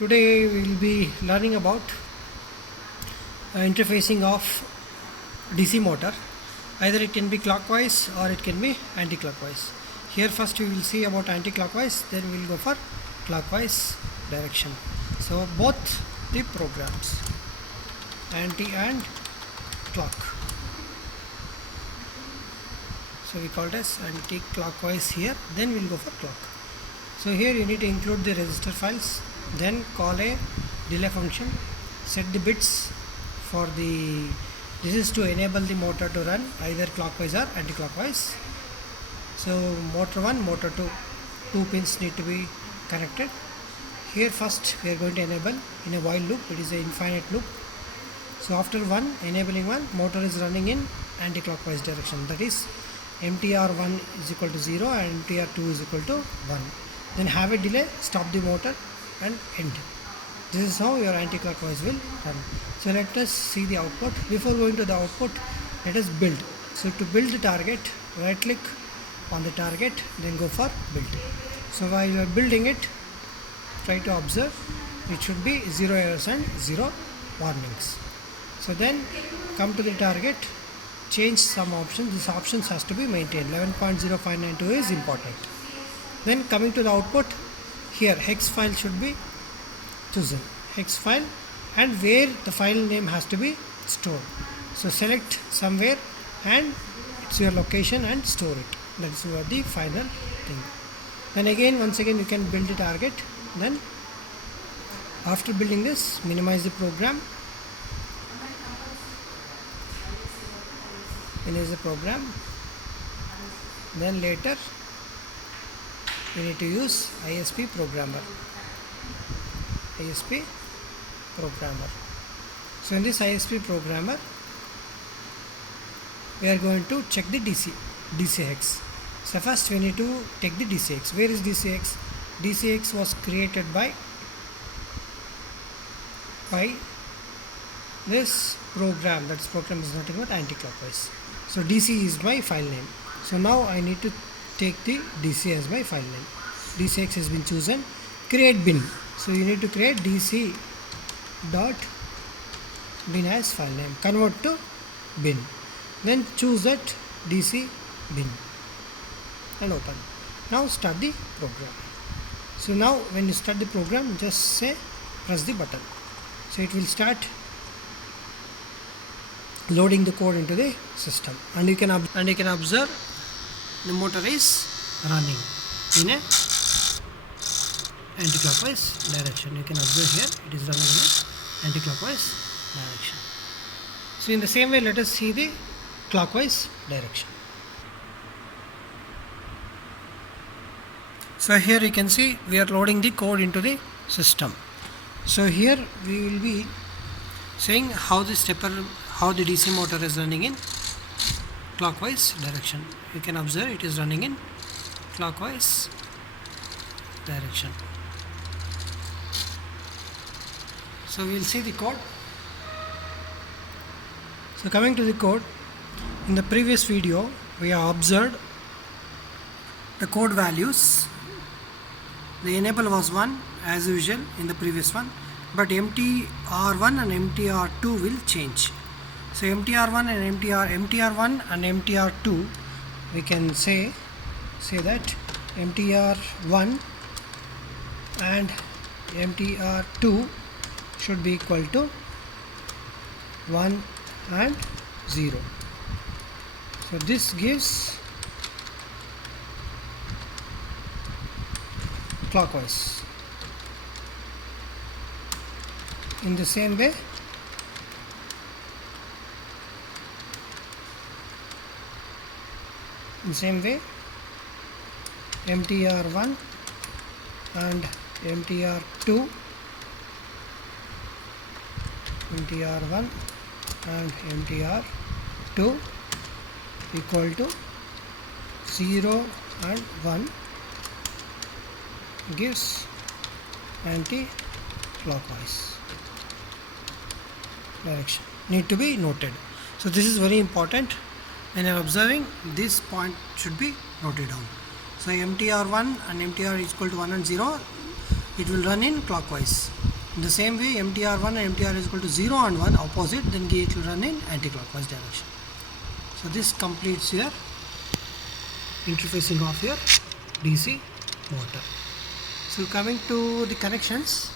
Today we will be learning about interfacing of DC motor. Either it can be clockwise or it can be anti-clockwise. Here first we will see about anti-clockwise, then we will go for clockwise direction. So both the programs, anti and clock. So we call it as anti-clockwise here, then we will go for clock. So here you need to include the register files, then call a delay function, set the bits for the, this is to enable the motor to run either clockwise or anti-clockwise. So motor 1, motor 2, two pins need to be connected. Here first we are going to enable in a while loop, it is an infinite loop. So after enabling one, motor is running in anti-clockwise direction, that is MTR1 is equal to 0 and MTR2 is equal to 1. Then have a delay, stop the motor and end. This is how your anti-clockwise will run. So let us see the output. Before going to the output, let us build. So to build the target, right click on the target, then go for build. So while you are building it, try to observe, it should be 0 errors and 0 warnings. So then come to the target, change some options. These options has to be maintained. 11.0592 is important. Then coming to the output, here hex file should be chosen, hex file, and where the file name has to be stored. So select somewhere and it's your location and store it. That's the final thing. Then again, once again you can build the target. Then after building this, minimize the program, then later we need to use ISP programmer. So in this ISP programmer, we are going to check the DC hex. So first we need to take the DC hex. Where is DC hex? DC hex was created by this program. That program is nothing but anti-clockwise. So DC is my file name. So now I need to take the DC as my file name. DC hex has been chosen. Create bin. So you need to create DC dot bin as file name. Convert to bin. Then choose that DC bin and open. Now start the program. So now when you start the program, just say press the button. So it will start loading the code into the system, and you can observe the motor is running in a anti-clockwise direction. You can observe here it is running in a anti-clockwise direction. So in the same way, let us see the clockwise direction. So here you can see we are loading the code into the system. So here we will be saying how the DC motor is running in clockwise direction. You can observe it is running in clockwise direction. So we will see the code. So coming to the code, in the previous video we have observed the code values. The enable was 1 as usual in the previous one, but MTR1 and MTR2 will change. So MTR1 and MTR1 and MTR2, we can say that MTR1 and MTR2 should be equal to 1 and 0. So this gives clockwise. In the same way, MTR1 and MTR2 equal to 0 and 1 gives anti-clockwise direction. Need to be noted. So this is very important. When you are observing, this point should be noted down. So MTR1 and MTR is equal to 1 and 0, it will run in clockwise. In the same way, MTR1 and MTR is equal to 0 and 1 opposite, then it will run in anti-clockwise direction. So this completes your interfacing of your DC motor. So coming to the connections,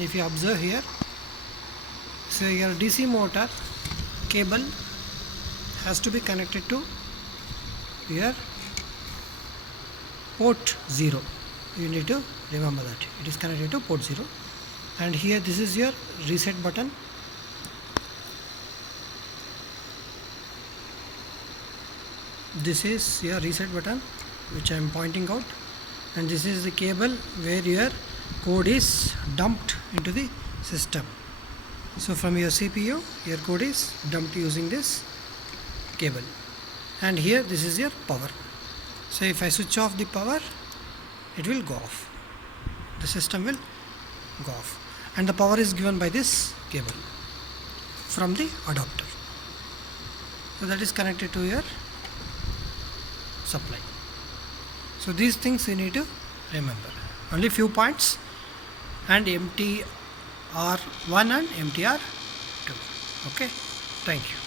if you observe here, so your DC motor cable has to be connected to your port 0. You need to remember that it is connected to port 0, and here this is your reset button. This is your reset button which I am pointing out, and this is the cable where your code is dumped into the system. So from your CPU, your code is dumped using this cable, and here this is your power. So if I switch off the power, it will go off, the system will go off, and the power is given by this cable from the adapter. So that is connected to your supply. So these things you need to remember, only few points, and MTR1 and MTR2. Okay, thank you.